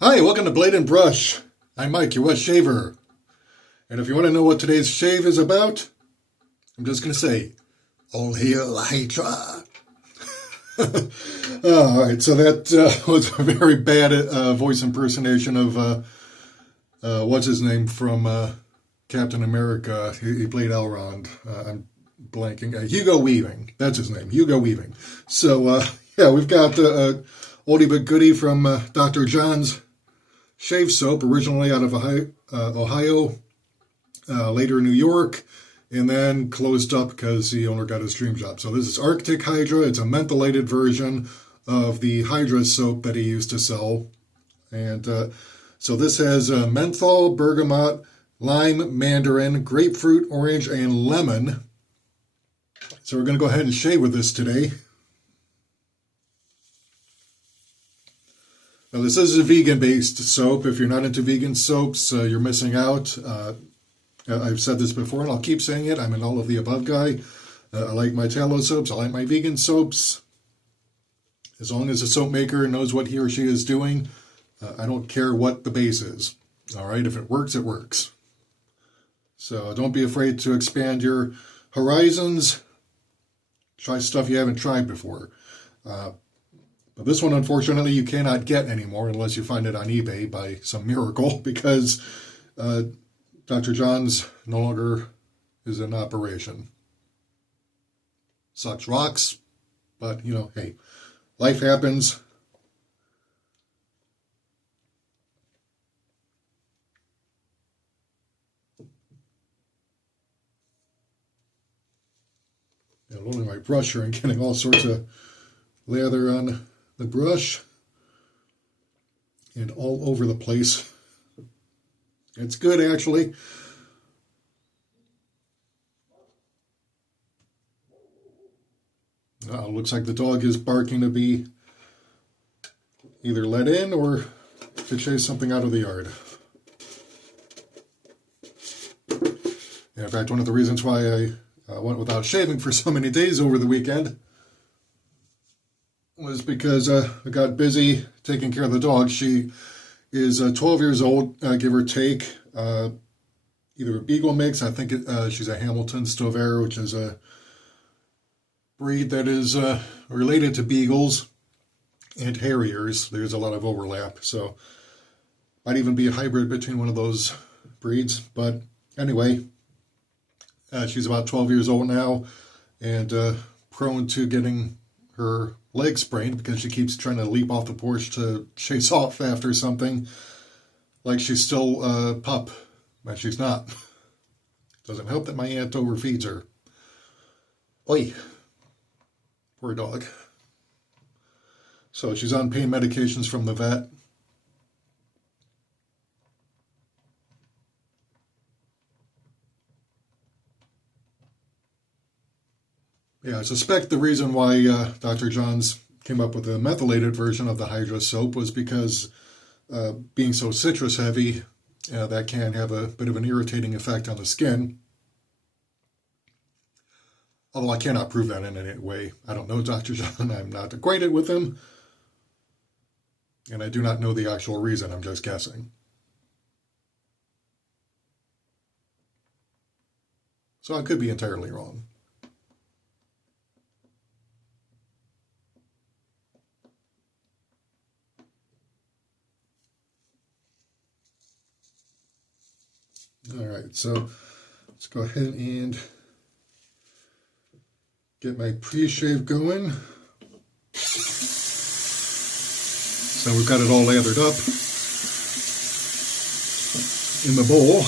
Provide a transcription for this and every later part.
Hi, welcome to Blade and Brush. I'm Mike, your West Shaver. And if you want to know what today's shave is about, I'm just going to say, all hail Hydra. Alright, so that was a very bad voice impersonation of, what's his name from Captain America. He played Elrond. I'm blanking. Hugo Weaving. That's his name, Hugo Weaving. So, yeah, we've got oldie but goodie from Dr. John's shave soap, originally out of Ohio, later New York, and then closed up because the owner got his dream job. So this is Arctic Hydra. It's a mentholated version of the Hydra soap that he used to sell. And so this has menthol, bergamot, lime, mandarin, grapefruit, orange, and lemon. So we're going to go ahead and shave with this today. Now, this is a vegan-based soap. If you're not into vegan soaps, you're missing out. I've said this before, and I'll keep saying it. I'm an all of the above guy. I like my tallow soaps. I like my vegan soaps. As long as the soap maker knows what he or she is doing, I don't care what the base is. All right, if it works, it works. So don't be afraid to expand your horizons. Try stuff you haven't tried before. But this one, unfortunately, you cannot get anymore unless you find it on eBay by some miracle, because Dr. John's no longer is in operation. Sucks rocks, but, you know, hey, life happens. I'm loading my brush here and getting all sorts of lather on the brush and all over the place. It's good, actually. Looks like the dog is barking to be either let in or to chase something out of the yard. And in fact, one of the reasons why I went without shaving for so many days over the weekend was because I got busy taking care of the dog. She is 12 years old, give or take. Either a Beagle mix, I think she's a Hamilton Stover, which is a breed that is related to Beagles and Harriers. There's a lot of overlap, so might even be a hybrid between one of those breeds. But anyway, she's about 12 years old now and prone to getting her leg sprained because she keeps trying to leap off the porch to chase off after something like she's still a pup, but she's not. Doesn't help that my aunt overfeeds her. Oi, poor dog. So she's on pain medications from the vet. Yeah, I suspect the reason why Dr. John's came up with a methylated version of the Hydra soap was because being so citrus heavy, that can have a bit of an irritating effect on the skin. Although I cannot prove that in any way. I don't know Dr. John. I'm not acquainted with him. And I do not know the actual reason. I'm just guessing. So I could be entirely wrong. All right, so let's go ahead and get my pre-shave going. So we've got it all lathered up in the bowl.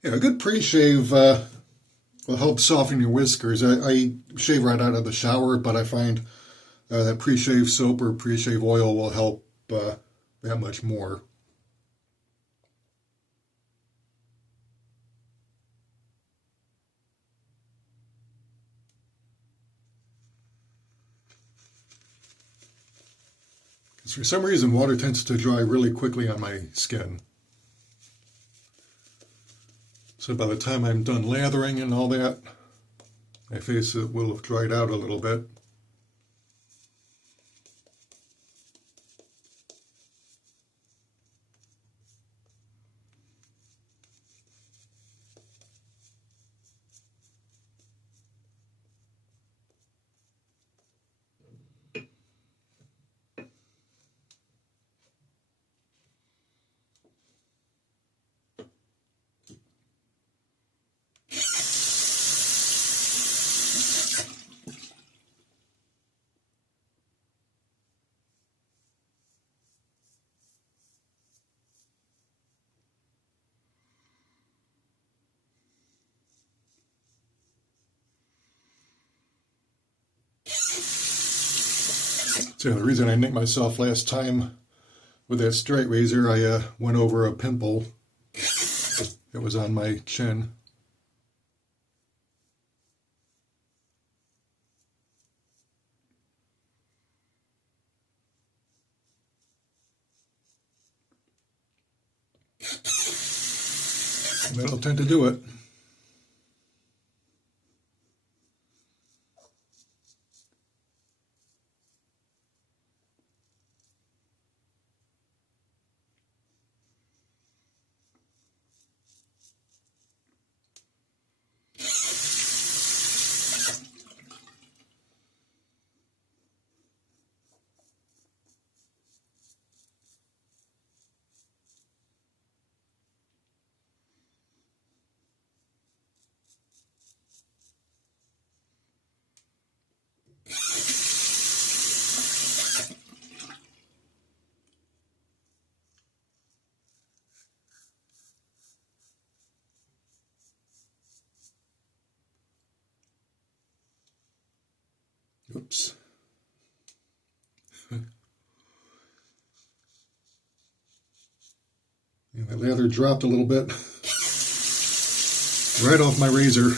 Yeah, a good pre-shave will help soften your whiskers. I shave right out of the shower, but I find that pre-shave soap or pre-shave oil will help that much more. Because for some reason, water tends to dry really quickly on my skin. So by the time I'm done lathering and all that, my face will have dried out a little bit. So the reason I nicked myself last time with that straight razor, I went over a pimple that was on my chin. And that'll tend to do it. Oops. And the lather dropped a little bit right off my razor.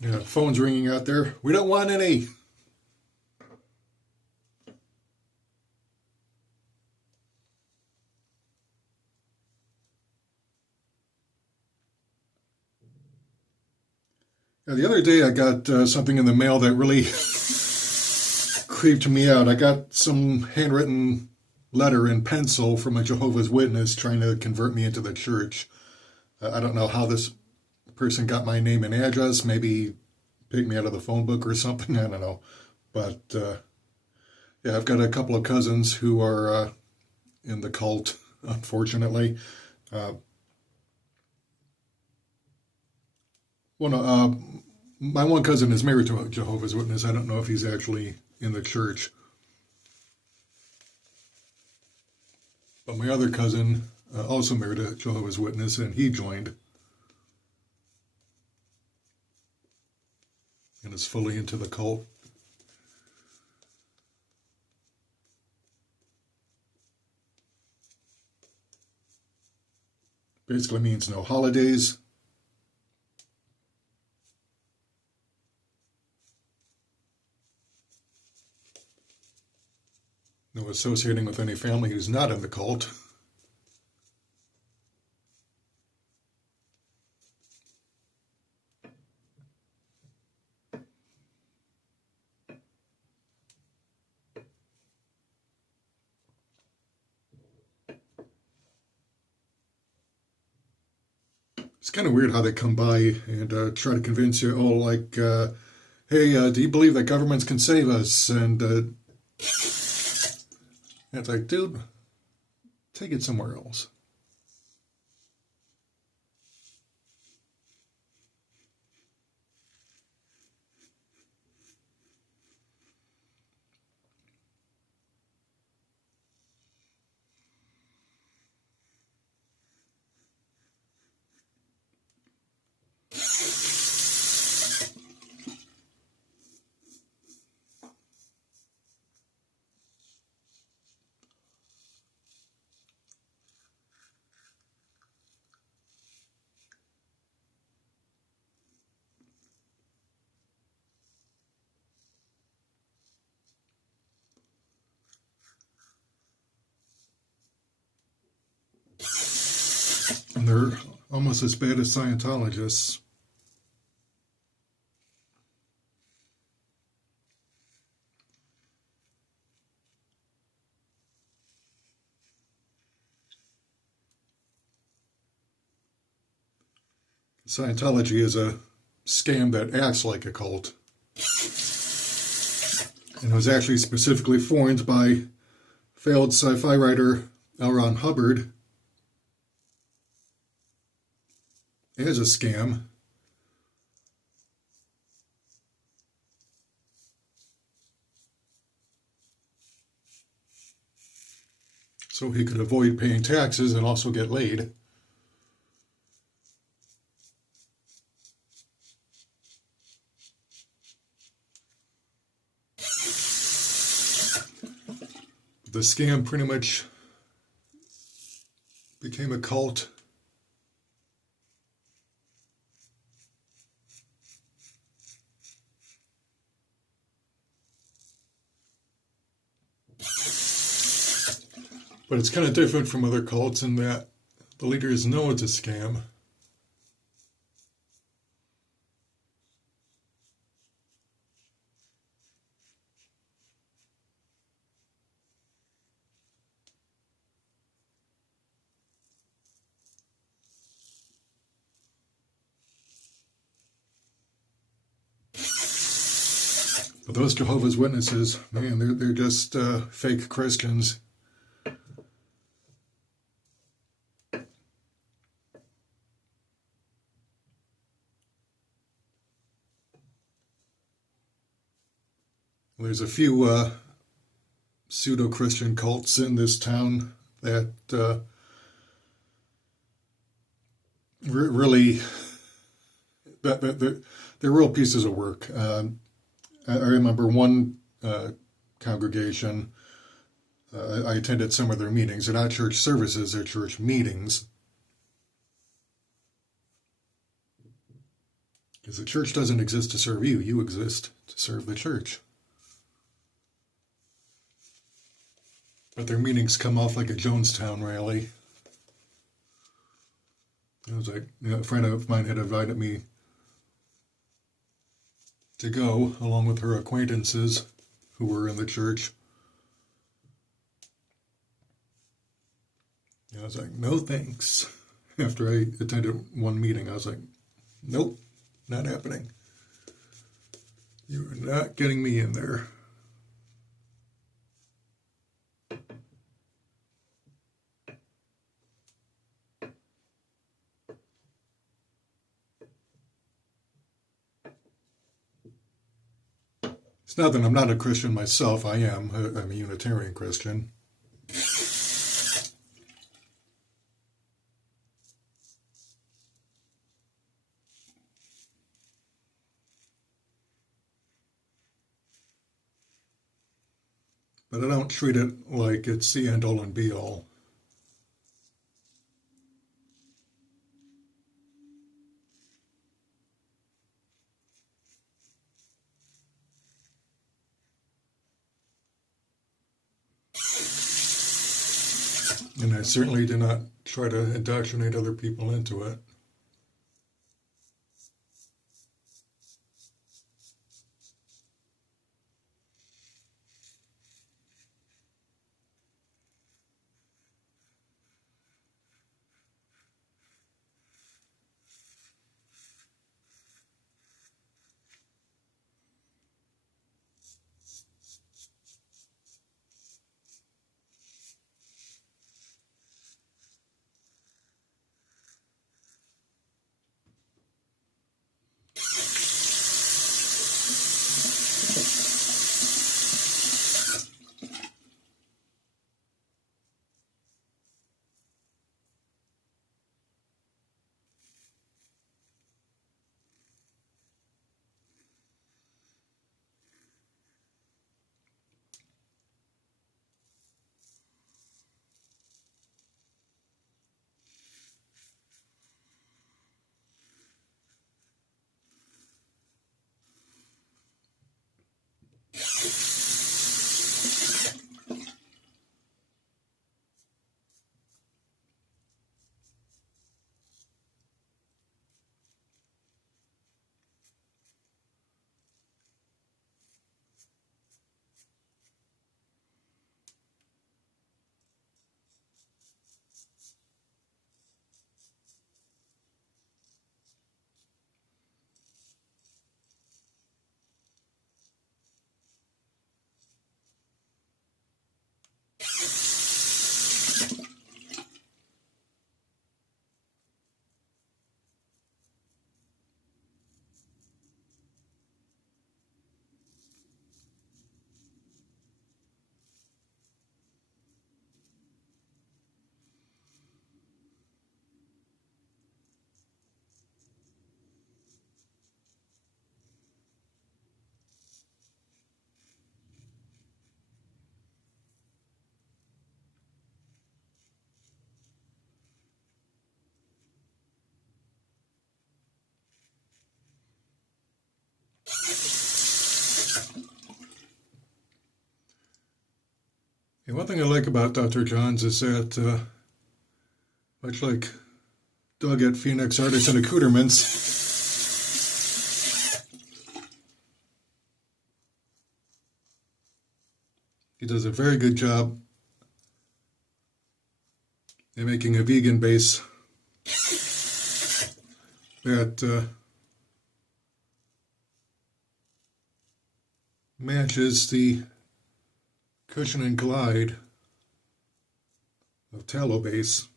Yeah, phone's ringing out there. We don't want any. Yeah, the other day I got something in the mail that really creeped me out. I got some handwritten letter in pencil from a Jehovah's Witness trying to convert me into the church. I don't know how this person got my name and address. Maybe picked me out of the phone book or something. I don't know. But yeah, I've got a couple of cousins who are in the cult, unfortunately. Uh, well, no, my one cousin is married to a Jehovah's Witness. I don't know if he's actually in the church. But my other cousin also married a Jehovah's Witness, and he joined and is fully into the cult. Basically means no holidays. associating with any family who's not in the cult. It's kind of weird how they come by and try to convince you, oh, like, hey, do you believe that governments can save us? And it's like, dude, take it somewhere else. And they're almost as bad as Scientologists. Scientology is a scam that acts like a cult. And it was actually specifically formed by failed sci-fi writer L. Ron Hubbard as a scam. So he could avoid paying taxes and also get laid. The scam pretty much became a cult. But it's kind of different from other cults in that the leaders know it's a scam. But those Jehovah's Witnesses, man, they're just fake Christians. There's a few pseudo-Christian cults in this town that really, they're real pieces of work. I remember one congregation, I attended some of their meetings. They're not church services, they're church meetings. Because the church doesn't exist to serve you, you exist to serve the church. But their meetings come off like a Jonestown rally. It was like, a friend of mine had invited me to go, along with her acquaintances who were in the church. And I was like, no thanks. After I attended one meeting, I was like, nope, not happening. You are not getting me in there. It's not that I'm not a Christian myself. I am. I'm a Unitarian Christian. But I don't treat it like it's the end-all and be-all. And I certainly do not try to indoctrinate other people into it. And one thing I like about Dr. John's is that, much like Doug at Phoenix Artists and Accoutrements, he does a very good job in making a vegan base that matches the cushion and glide of tallow base.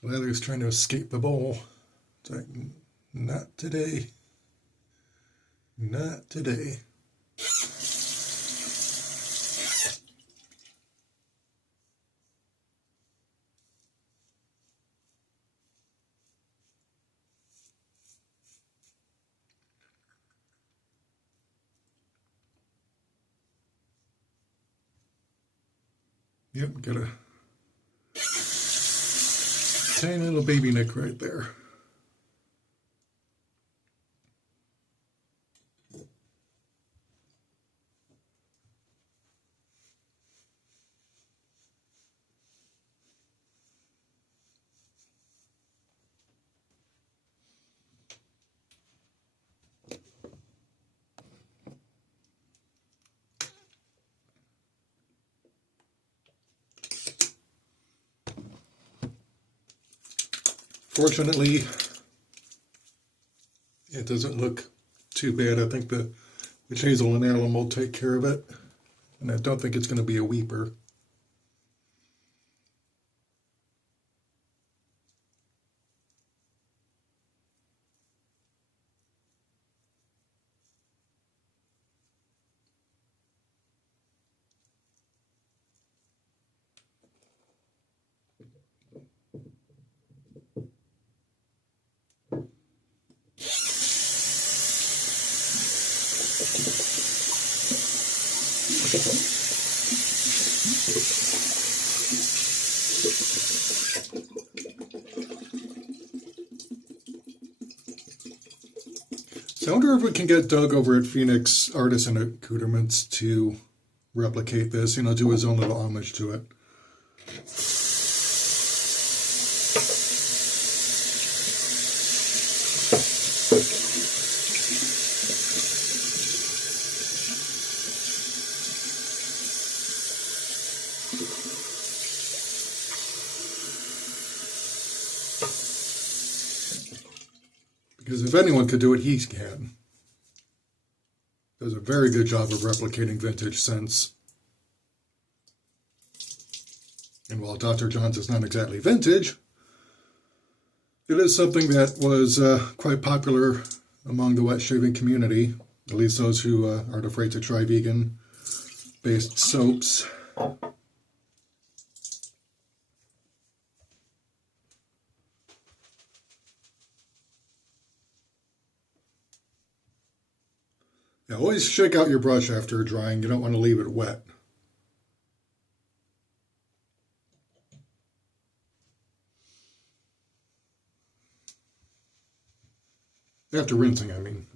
Leather's trying to escape the bowl. It's like, not today. Not today. Yep, got a tiny little baby neck right there. Fortunately, doesn't look too bad. I think the hazel and alum will take care of it. And I don't think it's going to be a weeper. So I wonder if we can get Doug over at Phoenix Artisan Accoutrements to replicate this, you know, do his own little homage to it. Because if anyone could do it, he can. Does a very good job of replicating vintage scents. And while Dr. John's is not exactly vintage, it is something that was quite popular among the wet shaving community, at least those who aren't afraid to try vegan-based soaps. Now, always shake out your brush after drying. You don't want to leave it wet. After rinsing, I mean.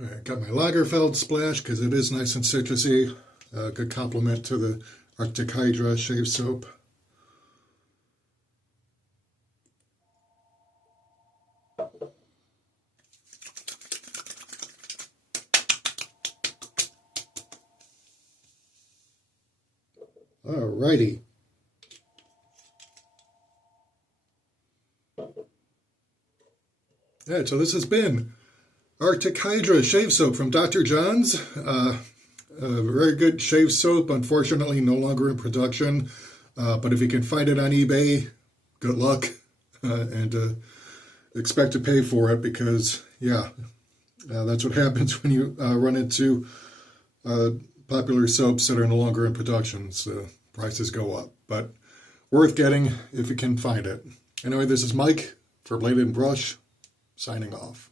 Alright, got my Lagerfeld splash because it is nice and citrusy. Good compliment to the Arctic Hydra shave soap. Alrighty. Alright, so this has been Arctic Hydra shave soap from Dr. John's. A very good shave soap, unfortunately no longer in production, but if you can find it on eBay, good luck, and expect to pay for it because, yeah, that's what happens when you run into popular soaps that are no longer in production. So prices go up, but worth getting if you can find it. Anyway, this is Mike for Blade and Brush, signing off.